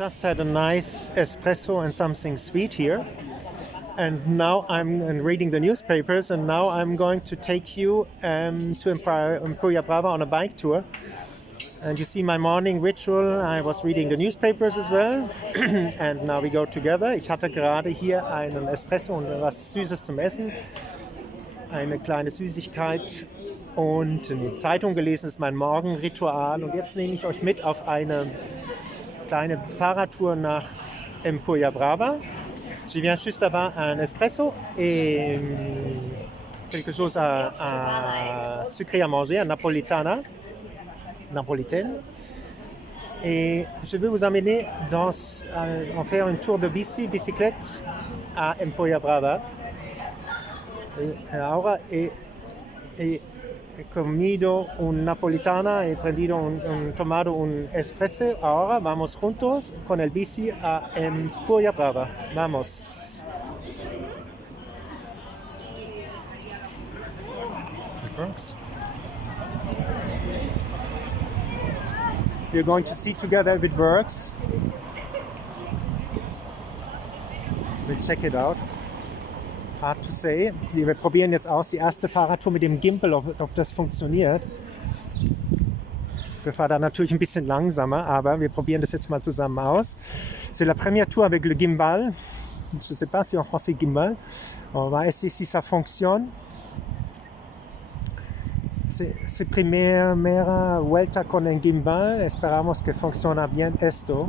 Just had a nice espresso and something sweet here. And now I'm reading the newspapers, and now I'm going to take you to Emporia Brava on a bike tour. And you see my morning ritual. I was reading the newspapers as well. And now we go together. Ich hatte gerade hier einen Espresso und was Süßes zum Essen. Eine kleine Süßigkeit und eine Zeitung gelesen, ist mein Morgenritual. Und jetzt nehme ich euch mit auf eine kleine Fahrradtour nach Emporia Brava. Je viens juste d'avoir un espresso et quelque chose à sucré à manger, un napolitaine. Et je vais vous emmener en faire une tour de bicyclette à Emporia Brava. Ahora he comido un napolitana, he tomado un espresso. Ahora vamos juntos con el bici a Emporia Brava. Vamos. We're going to see together if it works. We'll check it out. Hard to say. Wir probieren jetzt aus die erste Fahrradtour mit dem Gimbal, ob das funktioniert. Wir fahren da natürlich ein bisschen langsamer, aber wir probieren das jetzt mal zusammen aus. C'est la première tour avec le gimbal. Je ne sais pas si en français gimbal. On va essayer si ça fonctionne. C'est primera vuelta con el gimbal. Esperamos que funcione bien esto.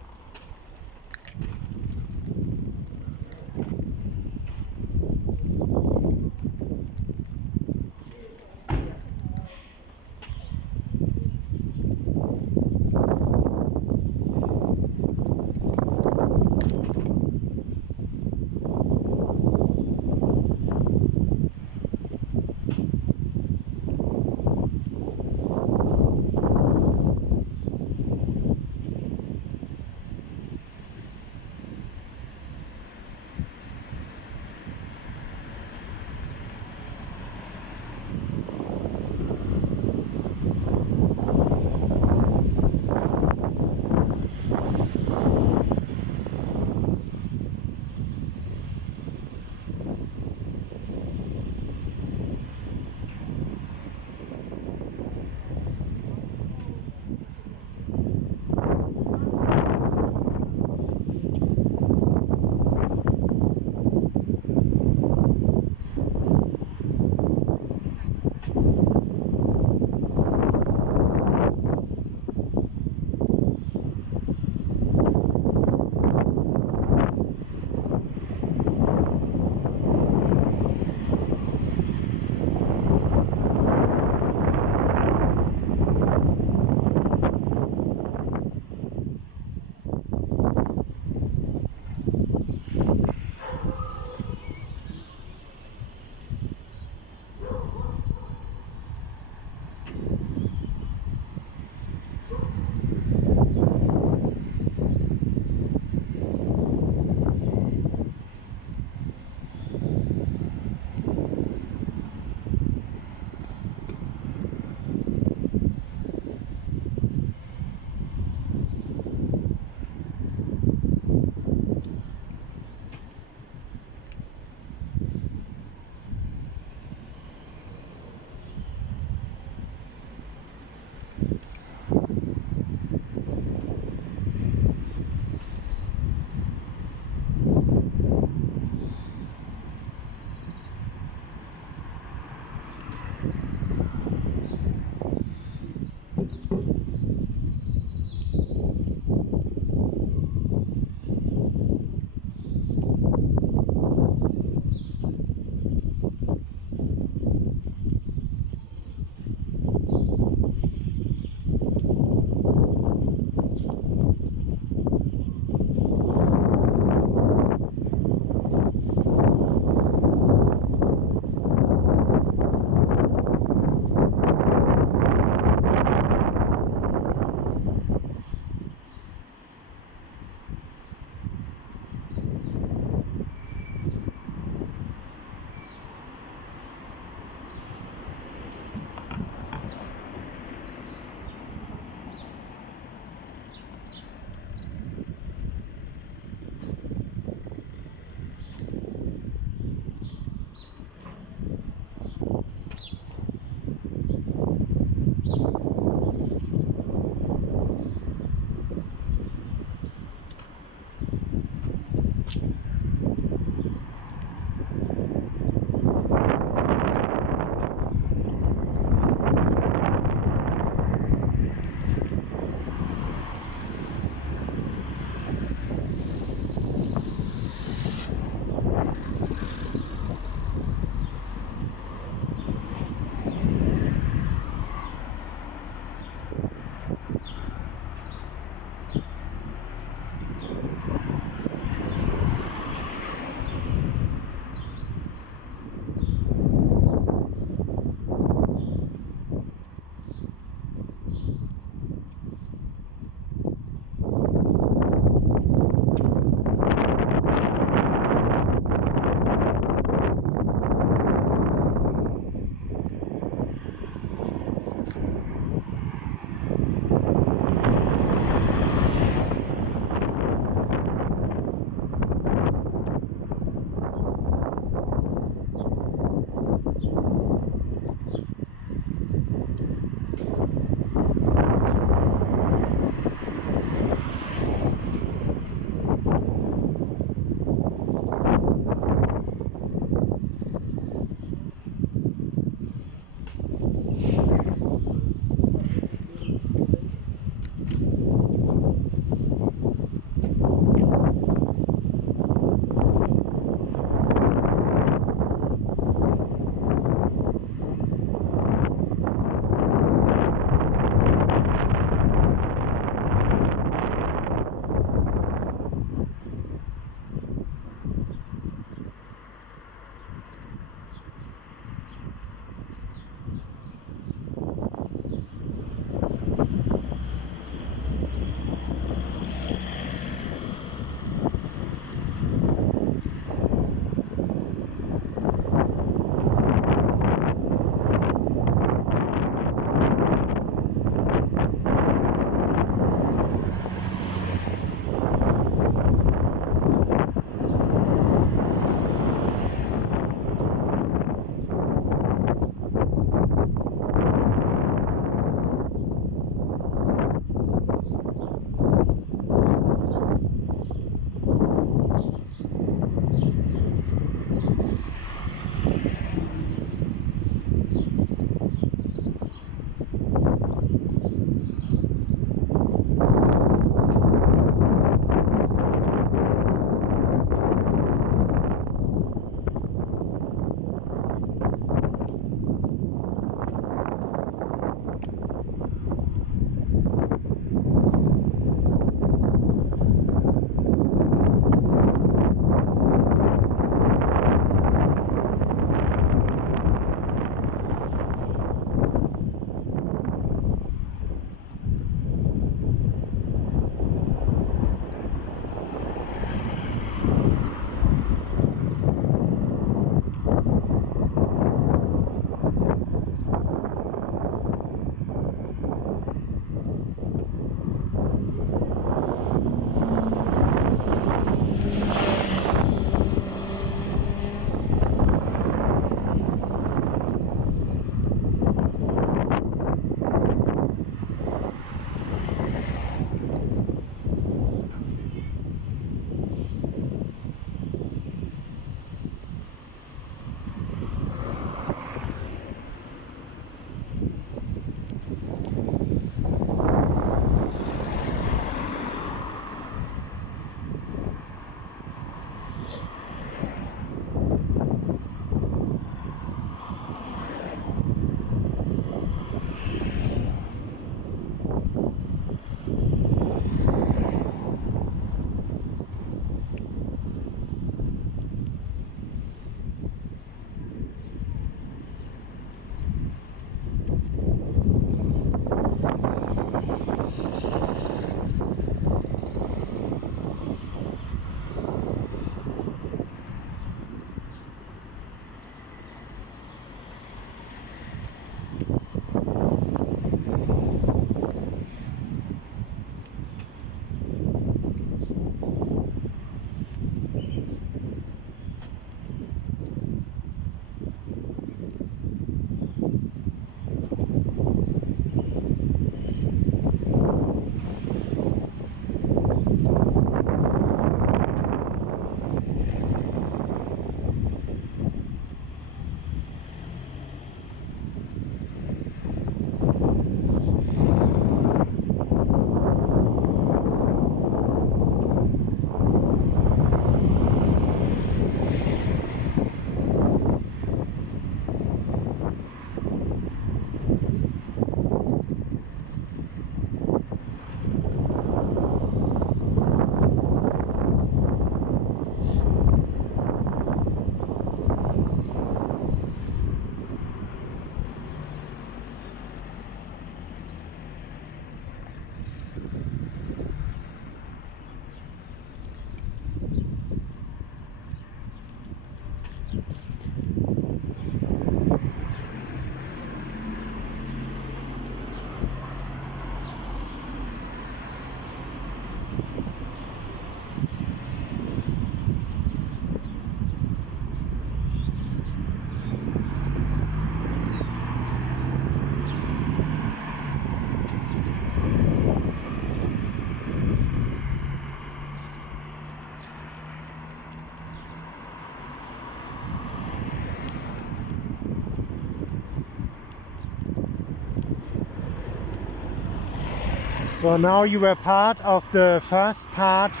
So now you were part of the first part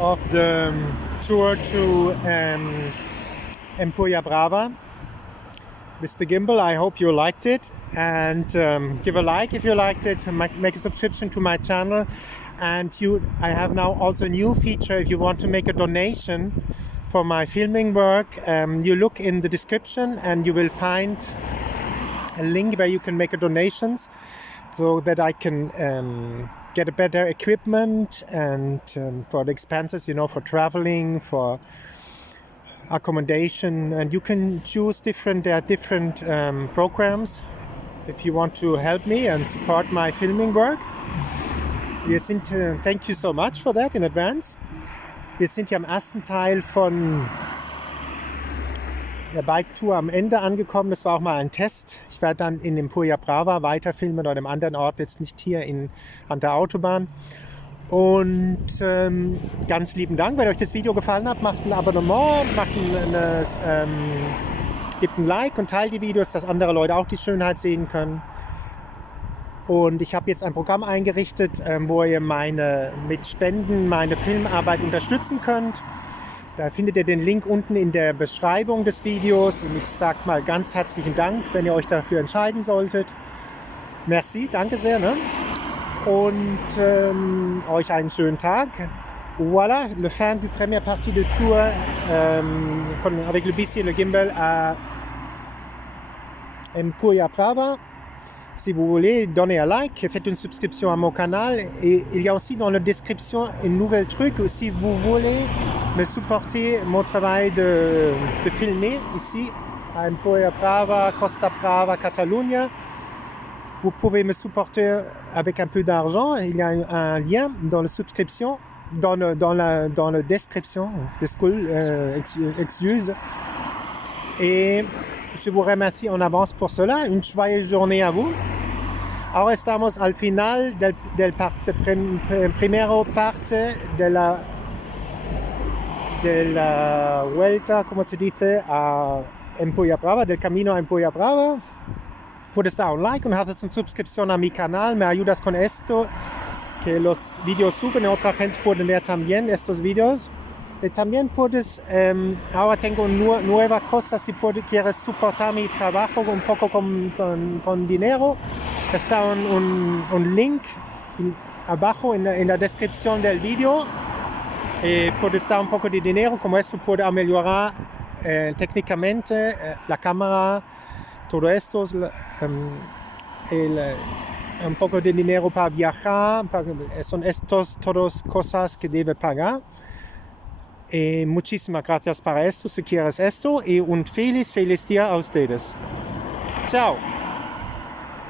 of the tour to Empuria Brava with the gimbal. I hope you liked it, and give a like if you liked it, make a subscription to my channel, and I have now also a new feature. If you want to make a donation for my filming work, you look in the description and you will find a link where you can make a donations, so that I can get a better equipment and for the expenses, for traveling, for accommodation. And you can choose there are different programs if you want to help me and support my filming work. Thank you so much for that in advance. Wir sind hier am ersten Teil von der Bike-Tour am Ende angekommen. Das war auch mal ein Test. Ich werde dann in Empuria Brava weiterfilmen oder an einem anderen Ort, jetzt nicht hier an der Autobahn. Und ganz lieben Dank, wenn euch das Video gefallen hat, macht ein Abonnement, gebt ein Like und teilt die Videos, dass andere Leute auch die Schönheit sehen können. Und ich habe jetzt ein Programm eingerichtet, wo ihr mit Spenden meine Filmarbeit unterstützen könnt. Da findet ihr den Link unten in der Beschreibung des Videos. Und ich sage mal ganz herzlichen Dank, wenn ihr euch dafür entscheiden solltet. Merci, danke sehr. Ne? Und euch einen schönen Tag. Voilà, le fin du première partie de tour avec le bici et le gimbal à Empuria Brava. Si vous voulez, donnez un like, faites une subscription à mon canal. Et il y a aussi dans la description un nouvel truc. Si vous voulez me supporter mon travail de filmer ici à Empuria Brava, Costa, Brava, Catalunya, vous pouvez me supporter avec un peu d'argent. Il y a un lien dans la subscription, dans la description. Excuse. Et je vous remercie en avance pour cela. Une joyeuse journée à vous. Ahora estamos al final del primero parte de la vuelta, como se dice, a Empuria Brava, del camino a Empuria Brava. Puedes dar un like y haces una suscripción a mi canal. Me ayudas con esto, que los videos suben y otra gente puede ver también estos videos. Y también puedes, ahora tengo nueva cosa, si quieres soportar mi trabajo un poco con dinero. Está un link abajo en la descripción del video. Puedes dar un poco de dinero, como esto puede mejorar técnicamente la cámara, todo esto, un poco de dinero para viajar, son estos todas cosas que debe pagar. Muchísimas gracias para esto, si quieres esto, y un feliz día a ustedes. Chao.